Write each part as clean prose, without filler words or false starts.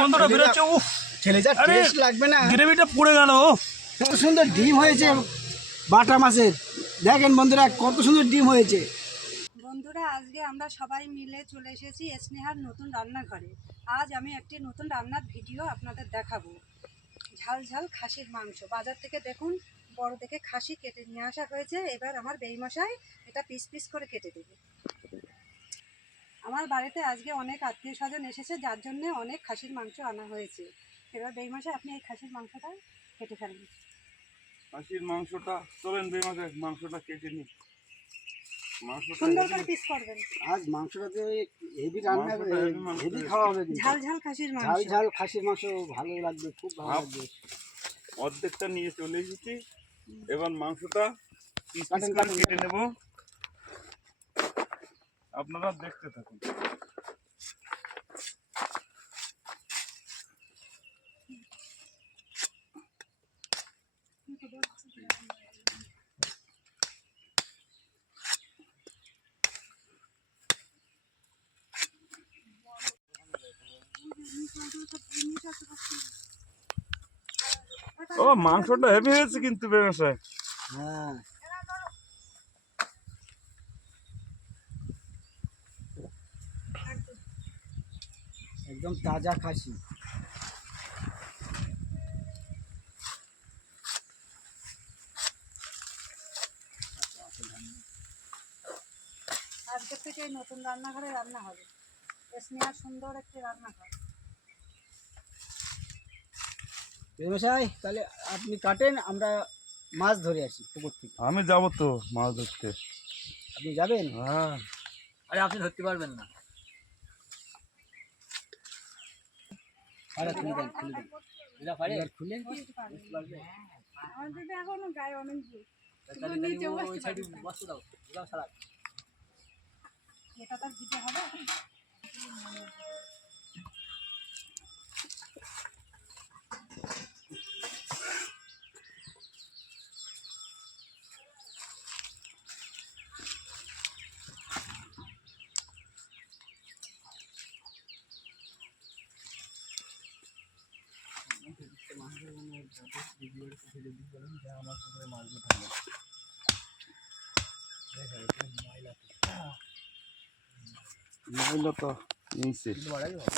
বন্ধুরা বেরোচ্ছে। উফ, ছেলেটা টেস্ট লাগবে না? গ্রেভিটা পুড়ে গেল। কত সুন্দর ডিম হয়েছে বাটা মাছের। দেখেন বন্ধুরা কত সুন্দর ডিম হয়েছে। বন্ধুরা আজকে আমরা সবাই মিলে চলে এসেছি স্নেহার নতুন রান্নাঘরে। আজ আমি একটি নতুন রান্নার ভিডিও আপনাদের দেখাবো। ঝাল ঝাল খাসির মাংস বাজার থেকে দেখুন বড় দেখে খাসি কেটে নিয়ে আসা হয়েছে। এবার আমার বেইমশাই এটা পিস পিস করে কেটে দেবে। আমার বাড়িতে আজকে অনেক আত্মীয় স্বজন এসেছে, যার জন্য অনেক খাসির মাংস আনা হয়েছে। এবার বেইমশাই আপনি এই খাসির মাংসটা কেটে ফেলবেন। খাসির মাংসটা চলেন বেমাকে মাংসটা কেটে নিই। সুন্দর করে পিস করবেন। আজ মাংসটা তো হেভি রান্না, হেভি খাওয়া হবে। ঝাল ঝাল খাসির মাংস, ঝাল ঝাল খাসির মাংস ভালো লাগবে, খুব ভালো লাগবে। অর্ধেকটা নিয়ে চলে এসেছি, এবার মাংসটা পিস পিস কাটেন, করে কাটেন, কেটে নেব। আপনারা দেখতে থাকুন। ও মাংসটা হেভি হয়েছে কিন্তু বেমাশাই। হ্যাঁ, একদম তাজা খাসি। আজকের থেকে এই নতুন রান্নাঘরে রান্না হবে। স্নেহার সুন্দর একটি রান্নাঘর। ব্যবসায় তাহলে আপনি কাটেন, আমরা মাছ ধরে আসি পুকুর থেকে। আমি যাবো তো মাছ ধরতে। আপনি যাবেন? হ্যাঁ, আরে আপনি ধরতে পারবেন না। আরে খুলে দেন, খুলে দেন, এটা পারে খুলে। আমার দিদি এখনো গায়ে অনেক জোর। তাহলে ওই সাইডে বসতে দাও, দাও সারা। এটা তার দিতে হবে। মহিলা তো নিচে।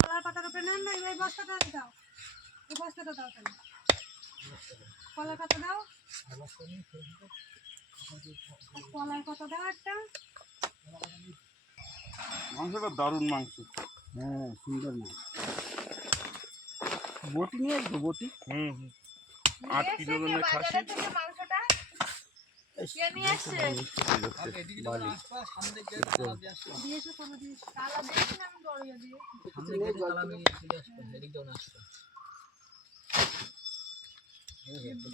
কলার পাতার উপরে নেন না, এই বস্তাটা দাও। এই বস্তাটা দাও তাহলে। কলার পাতা দাও। কলার পাতা দাও একটা। মাংসটা দারুণ মাংস। হ্যাঁ, সুন্দর মাছ। বটি নিয়ে আসবো, বটি। 8 কিলো জনের খাসি। মাংসটা কে নিয়ে আসছে? দিয়েছো কোনো দিয়েছো? তালা দিয়েছি না আমি দরজা দিয়ে? সামনে গেটে তালা মেরে চলে আসবে, এদিক দিয়ে আসবে।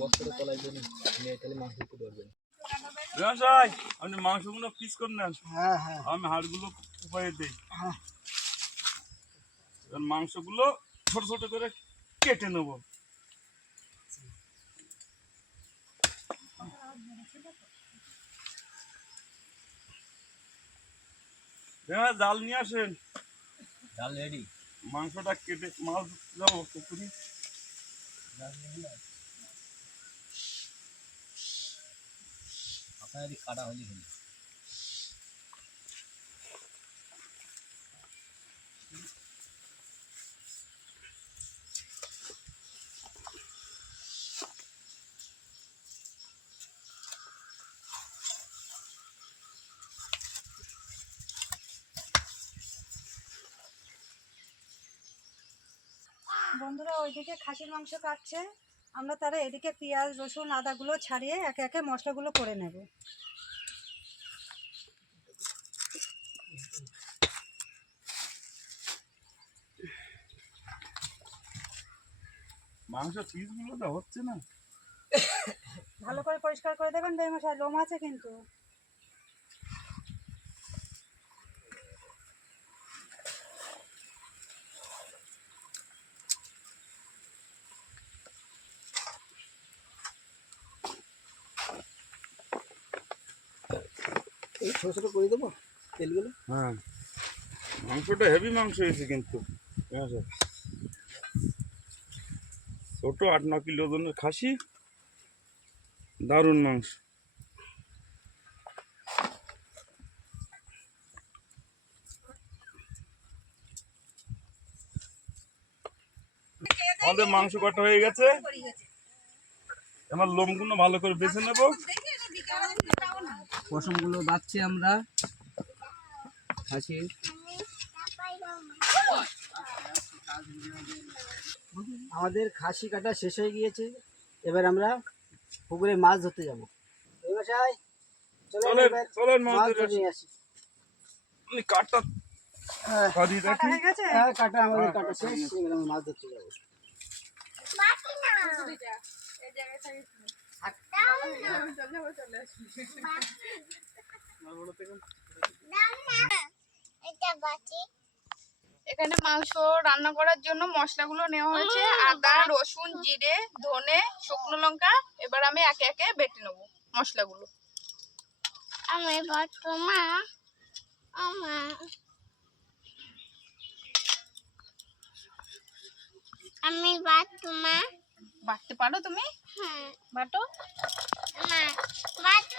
বস্তাটা তলায় দিয়ে নিয়ে তাহলে মাছ ধরতে পারবেন। বেমাশাই আপনি মাংসগুলো পিস করে নেন, হ্যাঁ হ্যাঁ, আমি হাড়গুলো উপায়ে দিই। হ্যাঁ। এবার মাংসগুলো ছোট ছোট করে কেটে নেব। জাল নিয়ে আসেন, ডাল রেডি। মাংসটা কেটে মাছ যাবো পুকুরি। আপনার এদিক কাটা হয়নি হলো। বন্ধুরা ওইদিকে খাসির মাংস কাটছে, আমরা তারা এদিকে পেঁয়াজ রসুন আদাগুলো ছাড়িয়ে একে একে মশলাগুলো করে নেব। মাংস পিসগুলো তো হচ্ছে না। ভালো করে পরিষ্কার করে দেবেন বেমশাই, লোম আছে কিন্তু। এই ছোটো ছোটো করে দেবো তেলগুলো। হ্যাঁ, মাংসটা হেভি মাংস হয়েছে কিন্তু ছোট 8-9 কিলো ওজনের খাসি, দারুণ মাংস। আমাদের মাংস কাটা হয়ে গেছে, আমার লোমগুলো ভালো করে বেছে নেব। পশমগুলো বাঁধছি আমরা খাসির। আমাদের খাসি কাটা শেষ হয়ে গিয়েছে, এবার আমরা পুকুরে মাছ ধরতে যাবো। চলেন চলেন মাছ মাছ ধরে ধরে নিয়ে আসি। আসি। কাঠটা সাজিয়ে রাখি। হ্যাঁ, কাটা আমাদের কাটা শেষ, এবার আমরা মাছ ধরতে যাবো। এখানে মাংস রান্না করার জন্য মশলাগুলো নেওয়া হয়েছে, আদা, রসুন, জিরে, ধনে, শুকনো লঙ্কা। এবার আমি একে একে বেটে নেব মশলাগুলো। আমি বাটুমা। বাটতে পারো তুমি? হ্যাঁ, বাটো। বাটু বাটু।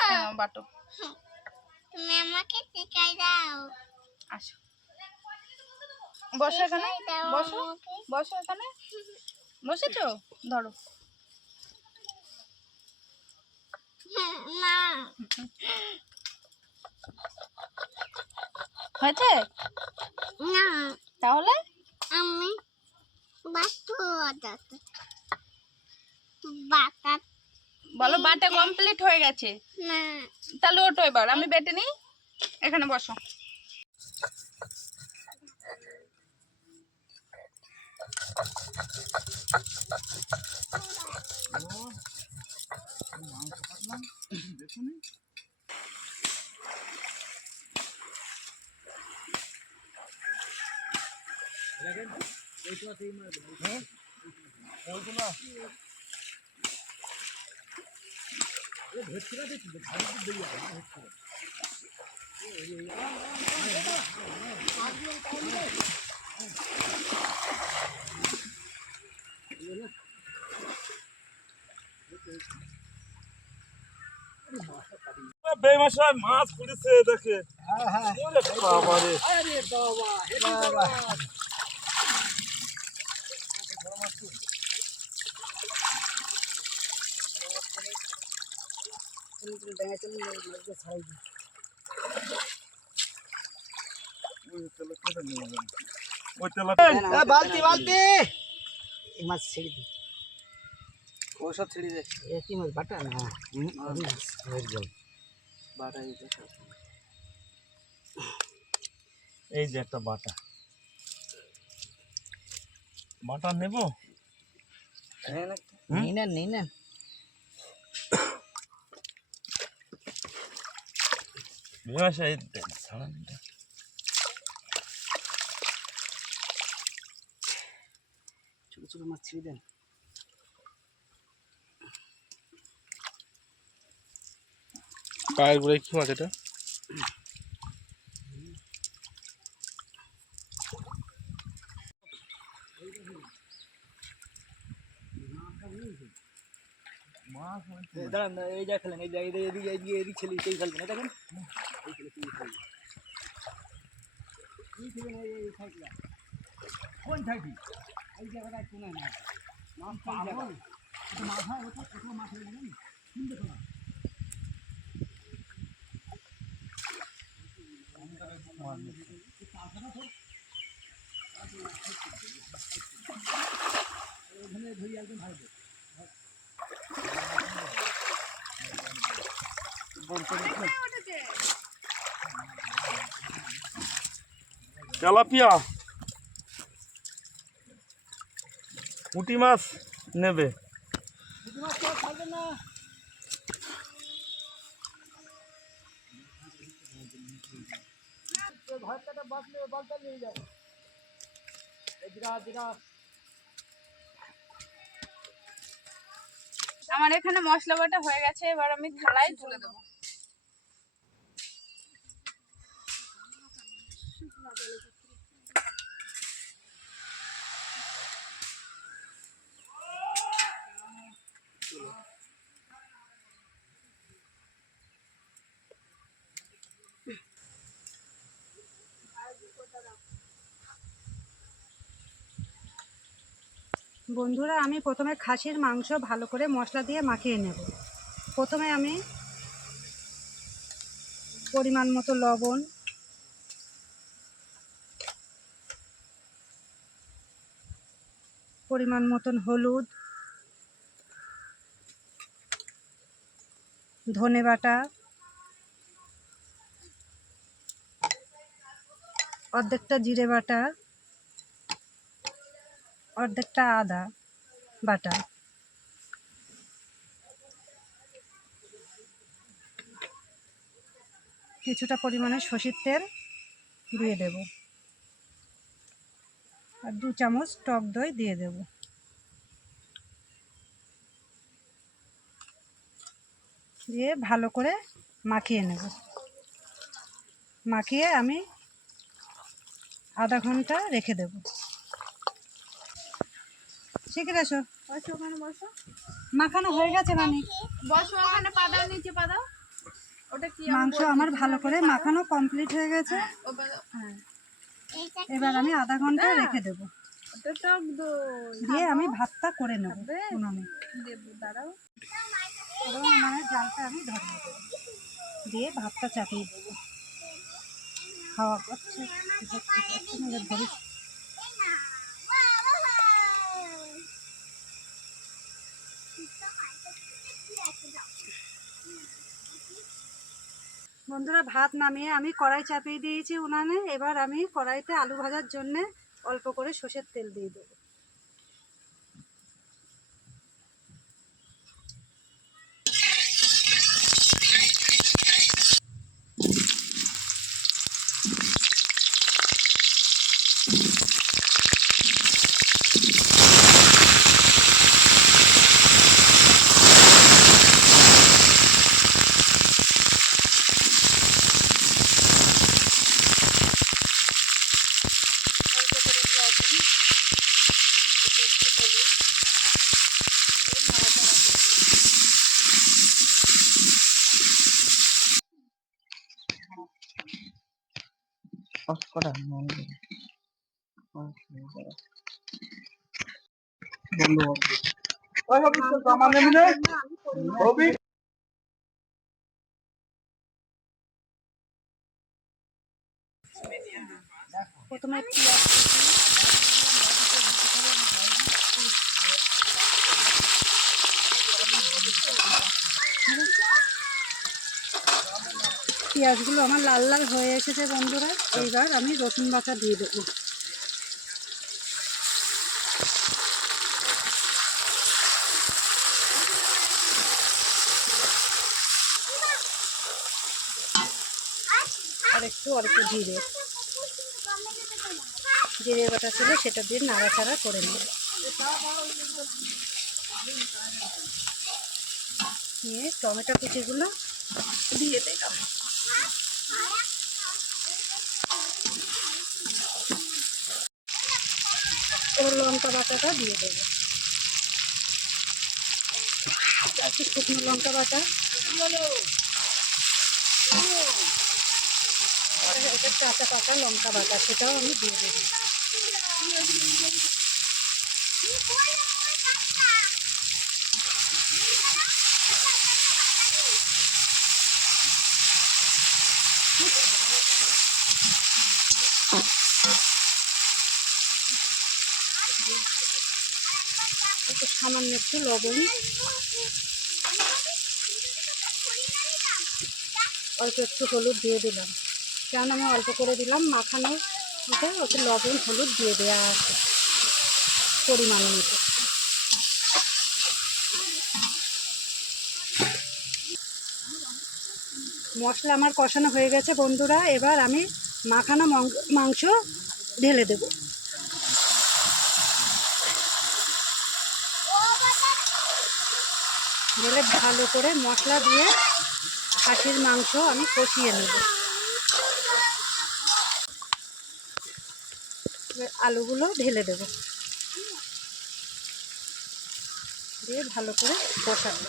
হ্যাঁ, বাটো। তুমি আমাকে শিখাই দাও। আসো, বসো এখানে, শিখাই দাও বসো আমাকে। বসো এখানে। বসেছো? ধরো। না, হয়েছে? না, তাহলে আমি বাটু বাটা। বলো বাটা কমপ্লিট হয়ে গেছে। না, তাহলে ওটো, এবার আমি বেটে নিই। এখানে বসো। বেমাশায় মাছ পড়েছে দেখে। ওরে বাবারে। ওই তেলা বালতি বালতি, এই মাছ ছেড়ে দি। ও সব ছেড়ে দে। এ কি মাছ? বাটা না, বাটা এই যে একটা বাটা, বাটা নেব। নেই না, নেই না। বেমাশাই ছাড়ানটা ছোট ছোট মাছ ছেড়ে দেন। পায়ের গোড়ায় কি মাছ এটা? দাঁড়ান, এই যা খেলেন, এই যা এদিকে এদিকে এদিকে ছেলে সেই খেলবেন, এটা দেখেন। কোন সাইডে? এই জায়গাটায় কোনে না মাছ পাগল, এটা মাথা ওটা কত মাছ হয়ে গেল শুনতে শোনা। তেলাপিয়া, পুঁটি মাছ নেবে। আমার এখানে মশলা বাটা হয়ে গেছে, এবার আমি থালায় তুলে দেবো। বন্ধুরা, আমি প্রথমে খাসির মাংস ভালো করে মশলা দিয়ে মাখিয়ে নেব। প্রথমে আমি পরিমাণ মতো লবণ, পরিমাণ মতন হলুদ, ধনে বাটা, অর্ধেকটা জিরে বাটা, অর্ধেকটা আদা বাটা, কিছুটা পরিমাণে সরষের তেল দিয়ে দেব, আর 2 চামচ টক দই দিয়ে দেব। দিয়ে ভালো করে মাখিয়ে নেব। মাখিয়ে আমি আধা ঘন্টা রেখে দেব। শিখে এসো, বসো ওখানে বসো। মাখানো হয়ে গেছে রানী। বসো ওখানে, পা দাও, নিচে পা দাও। ওটা কি মাংস আমার ভালো করে মাখানো কমপ্লিট হয়ে গেছে। হ্যাঁ, এবার আমি আধা ঘন্টা রেখে দেব। ওটা টক দই দিয়ে আমি ভাতটা করে নেব উনুনে। দেবো, দাঁড়াও। এবং উনানের জালটা আমি ধরিয়ে দেবো, দিয়ে ভাতটা চাপিয়ে দেবো। হাওয়া করছে, ধরি। বন্ধুরা, ভাত নামিয়ে আমি কড়াই চাপিয়ে দিয়েছি উনানে। এবার আমি কড়াইতে আলু ভাজার জন্য অল্প করে সরষের তেল দিয়ে দেবো। অল্প করে লবণ, একটু হলুদ, নাড়াচাড়া করে দেবো। প্রথমে পেঁয়াজ পেঁয়াজগুলো আমার লাল লাল হয়ে এসেছে বন্ধুরা। এইবার আমি রসুন বাটা দিয়ে দেবো। আর একটু অল্প জিরে বাটা ছিল, সেটা দিয়ে নাড়াচাড়া করে নেব। নিয়ে টমেটো কুচিগুলো দিয়ে দিলাম। এবার লঙ্কা বাটাটা দিয়ে দেবো, একটু শুকনো লঙ্কা বাটা, আর এটা কাঁচা পাকা লঙ্কা বাটা, সেটাও আমি দিয়ে দেবো। একটু সামান্য একটু লবণ, অল্প একটু হলুদ দিয়ে দিলাম। কেন আমি অল্প করে দিলাম, মাখানোর মধ্যে ওতে লবণ হলুদ দিয়ে দেওয়া আছে পরিমাণ মতো। মশলা আমার কষানো হয়ে গেছে বন্ধুরা। এবার আমি মাখানো মাংস ঢেলে দেব। ঢেলে ভালো করে মশলা দিয়ে খাসির মাংস আমি কষিয়ে নেব। এবার আলুগুলো ঢেলে দেবো, দিয়ে ভালো করে কষাবো।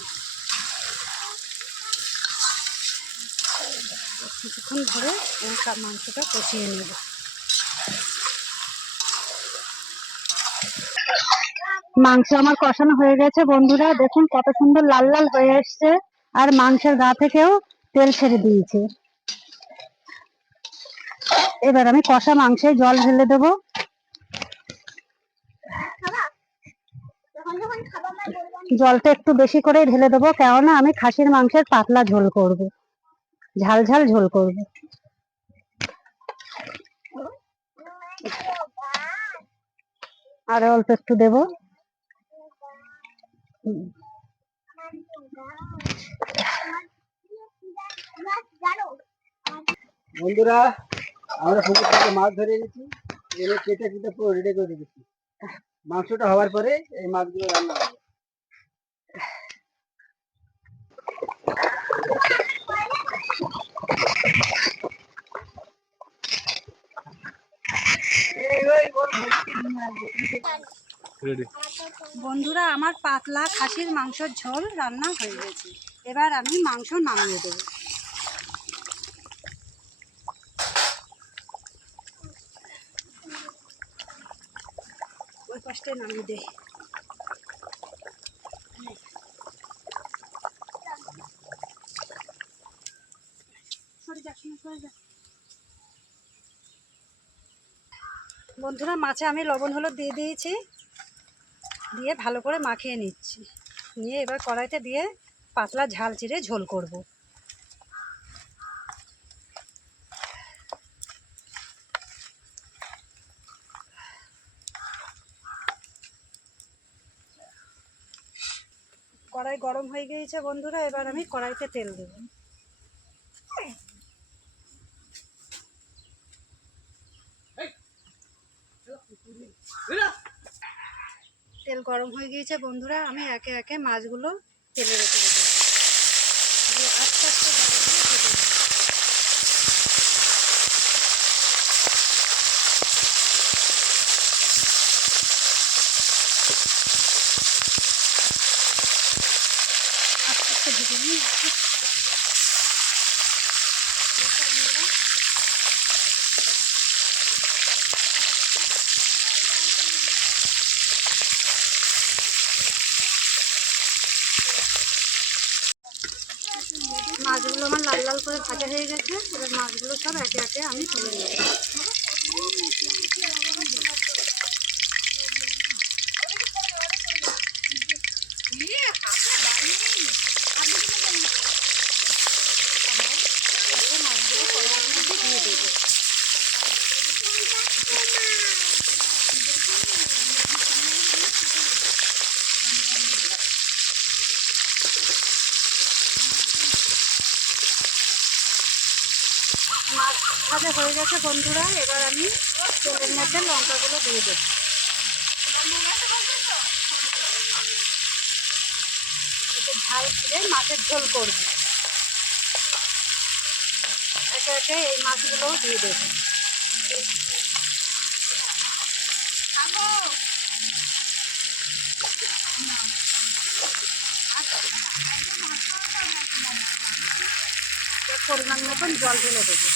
কিছুক্ষণ ধরে মাংসটা কষিয়ে নেব। মাংস আমার কষানো হয়ে গেছে বন্ধুরা, দেখুন কত সুন্দর লাল লাল হয়ে এসছে, আর মাংসের গা থেকেও তেল ছেড়ে দিয়েছে। এবার আমি কষা মাংসে জল ঢেলে দেবো। জলটা একটু বেশি করে ঢেলে দেবো, কেননা আমি খাসির মাংসের পাতলা ঝোল করব, ঝাল ঝাল ঝোল করব। আরো অল্প একটু দেবো। বন্ধুরা, আমরা পুকুর থেকে মাছ ধরে এনেছি, এনে কেটে কেটে পুরো রেডি করে রেখেছি। মাংসটা হওয়ার পরে এই মাছগুলো রান্না হবে। রেডি। বন্ধুরা, আমার পাতলা খাসির মাংসের ঝোল রান্না হয়ে গেছে। এবার আমি মাংস নামিয়ে দেবো। ওই পাশটায় নামিয়ে দে। বন্ধুরা, মাছে আমি লবণ হলুদ দিয়ে দিয়েছি, দিয়ে ভালো করে মাখিয়ে নিচ্ছি। নিয়ে এবার কড়াইতে দিয়ে পাতলা ঝাল চিড়ে ঝোল করব। কড়াই গরম হয়ে গিয়েছে বন্ধুরা, এবার আমি কড়াইতে তেল দেব। তেল গরম হয়ে গিয়েছে বন্ধুরা, আমি একে একে মাছগুলো তেলে রেখে দেবো, দিয়ে আস্তে আস্তে ভেজে নেব। আস্তে আস্তে ভেজে নিই। মাছগুলো আমার লাল লাল করে ভাজা হয়ে গেছে, এবার মাছগুলো সব একে একে আমি তুলে নেব। মাছগুলো কড়াইয়ের মধ্যে দিয়ে দেবো। মাছ ভাজা হয়ে গেছে বন্ধুরা, এবার আমি তেলের মধ্যে লঙ্কাগুলো দিয়ে দেবো। একটু ঝাল দিয়ে মাছের ঝোল করব। একে একে এই মাছগুলোও দিয়ে দেবো। পরিমাণ মতন জল ঢেলে দেবো।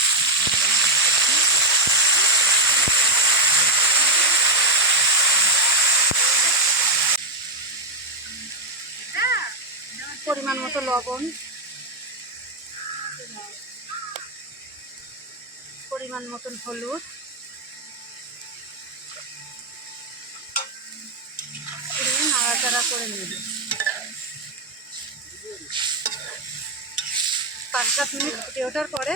পরিমাণ মতো লবণ, পরিমাণ মতন হলুদ, দিয়ে নাড়াচাড়া করে নেব। 5-7 মিনিট ফুটে ওঠার পরে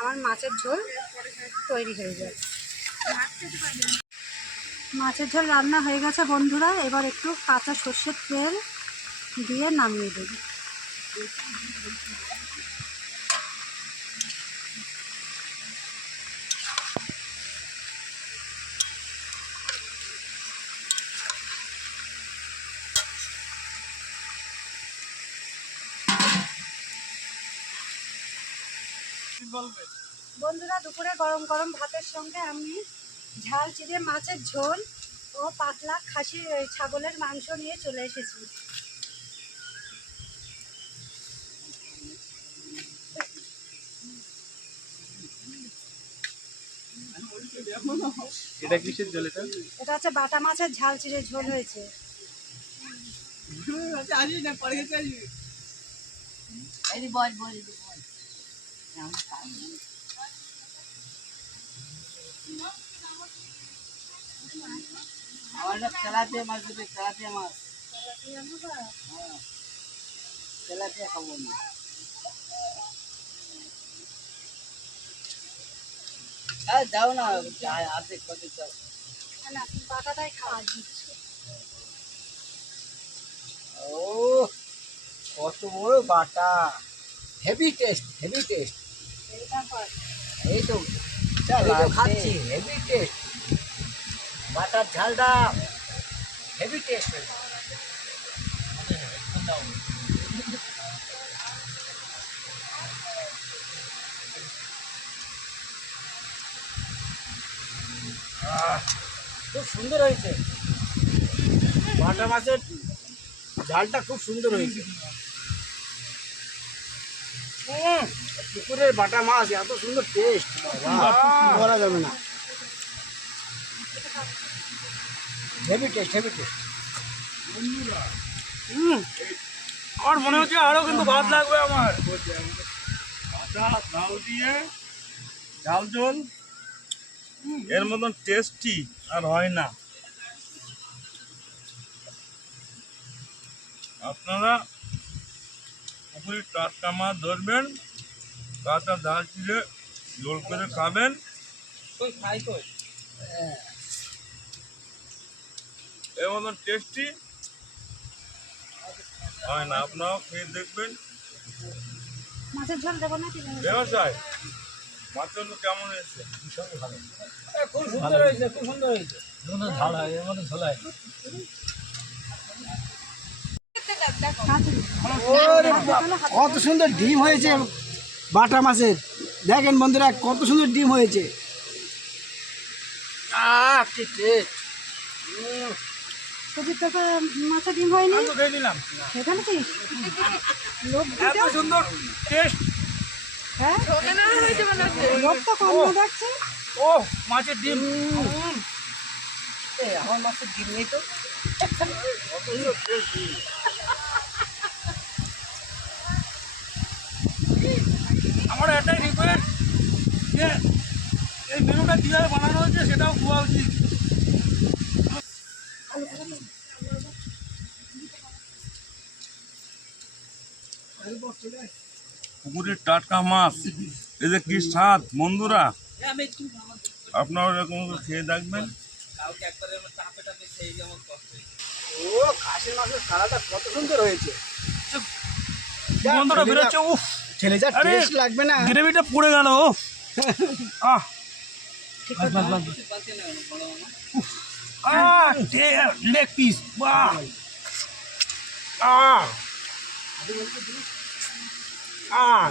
আমার মাছের ঝোল তৈরি হয়ে যায়। মাছের ঝোল রান্না হয়ে গেছে বন্ধুরা, এবার একটু কাঁচা সর্ষের তেল দিয়ে নামিয়ে দেব। বন্ধুরা, দুপুরে গরম গরম ভাতের সঙ্গে আমি ঝাল চিড়ে মাছের ঝোল ও পাতলা ছাগলের মাংস নিয়ে চলে এসেছি। এটা কিসের জল এটা? এটা হচ্ছে বাটা মাছের ঝাল চিড়ে ঝোল হয়েছে। আসবি না, পরে গেছে আসবি। এই যে বল বল বল। আমার তেলাপিয়া মাছ দেবে, তেলাপিয়া মাছ। হ্যাঁ, তেলাপিয়া খাবো আমি। যাও না, আসে কত যাও। না বাটাটাই খাওয়া দিচ্ছে। ও কত বড় বাটা, হেভি টেস্ট, হেভি টেস্ট। এই তো খাচ্ছি, হেভি টেস্ট। বাটার ঝালটা হেভি টেস্ট। খুব সুন্দর হয়েছে, বাটা মাছের ঝালটা খুব সুন্দর হয়েছে। পুকুরের বাটা মাছ এত সুন্দর টেস্ট, বলা যাবে না। Heavy taste, heavy taste. আমার মনে হচ্ছে আরো কিন্তু ভাত লাগবে আমার। আটা ঝাল দিয়ে ঝাল ঝোল এর মতন টেস্টি আর হয় না। আপনারা পুকুরের টাটকা মাছ ধরবেন, কাঁচা ঝাল চিড়ে ঝোল করে খাবেন। এর মতন টেস্টি হয় না, আপনারাও খেয়ে দেখবেন। মাছের ঝোল দেবো না? ব্যবসায় মাছের কেমন হয়েছে? খুব সুন্দর হয়েছে, খুব সুন্দর হয়েছে। ঝাল হয়, এর মধ্যে ঝোল হয়। কত সুন্দর ডিম হয়েছে বাটা মাছের, দেখেন বন্ধুরা কত সুন্দর ডিম হয়েছে। কি টেস্ট! সুজিত তোকে মাছের ডিম হয়নি? খেয়ে নিলাম। সেখানে চিস লোক এত সুন্দর টেস্ট। হ্যাঁ লোক তো কম না দেখছি। ও মাছের ডিম, আমার মাছের ডিম নেই তো। আমার এটাই রিকোয়েস্ট যে এই মেনুটা কীভাবে বানানো হয়েছে সেটাও খোয়া উচিত। পুকুরের টাটকা মাছ, এই যে কি স্বাদ বন্ধুরা, আপনারা এরকম খেয়ে দেখবেন। ও খাসির মাছের কালারটা কত সুন্দর হয়েছে, বন্ধুরা বেরোচ্ছে। উফ, ছেলে যা আরে, টেস্ট লাগবে না। গ্রেভিটা পুড়ে গেল। আহ লেগ পিস, বাহ! আহ আহ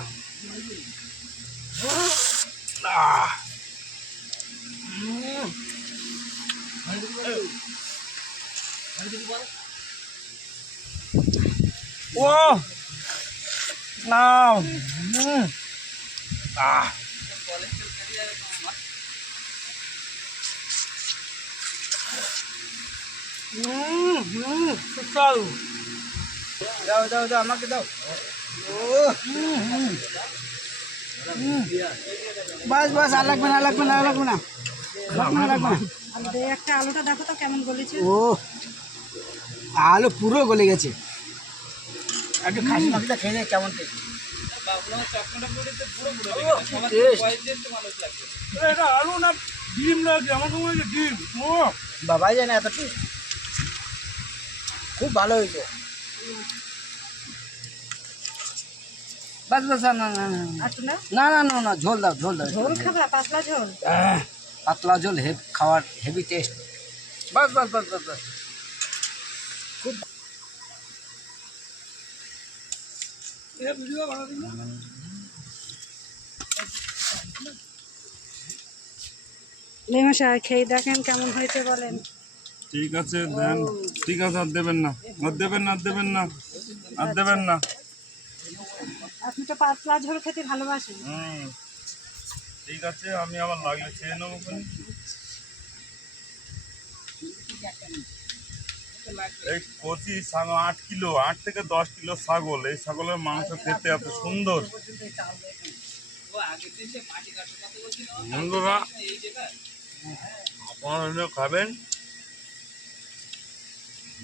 আহ ও নাও আহ সুস্বাদু। দাও দাও দাও, আমাকে দাও। ও বাস বাস, আর লাগবে না, আর লাগবে না, আর লাগবে না, আর লাগবে না। একটা আলুটা দেখো তো কেমন গলেছে। ও আলু পুরো গলে গেছে। একটু খাসি মাংসটা খেয়ে নেই, কেমন টেস্ট। এটা আলু না ডিম লাগছে, আমার তো মনে হচ্ছে ডিম। ও বাবাই জানে এত টেস্ট, খুব ভালো হয়েছে। বাস বাস, না না না একটু না না না না না, ঝোল দাও, ঝোল দাও। ঝোল খাবা, পাতলা ঝোল। পাতলা ঝোল খাওয়ার হেভি টেস্ট। বাস বাস বাস বাস বাস, খুব। লেমশাই খেয়ে দেখেন কেমন হয়েছে বলেন। ঠিক আছে দেন, ঠিক আছে, আর দেবেন না, আর দেবেন না, আর দেবেন না, আর দেবেন না। আপনি তো পাতলা ঝোল খেতে ভালোবাসেন। ঠিক আছে, আমি আবার লাগলে খেয়ে নেবো। এই কচি ছাগল 8 কিলো, 8 থেকে 10 কিলো ছাগল, এই ছাগলের মাংস খেতে এত সুন্দর। বন্ধুরা আপনারা খাবেন,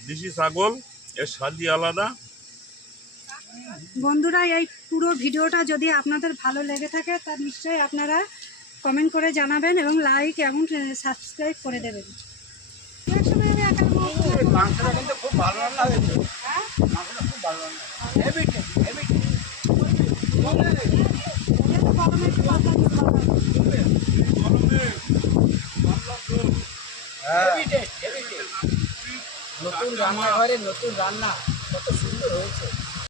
দেশি ছাগল, এর স্বাদই আলাদা। বন্ধুরা এই পুরো ভিডিওটা যদি আপনাদের ভালো লেগে থাকে তা নিশ্চয়ই আপনারা কমেন্ট করে জানাবেন এবং লাইক এবং সাবস্ক্রাইব করে দেবেন। মাংসটা কিন্তু খুব ভালো রান্না হয়েছে। মাংসটা খুব ভালো রান্না হেভি টেস্ট, হেভি নতুন রান্নাঘরে নতুন রান্না কত সুন্দর হয়েছে।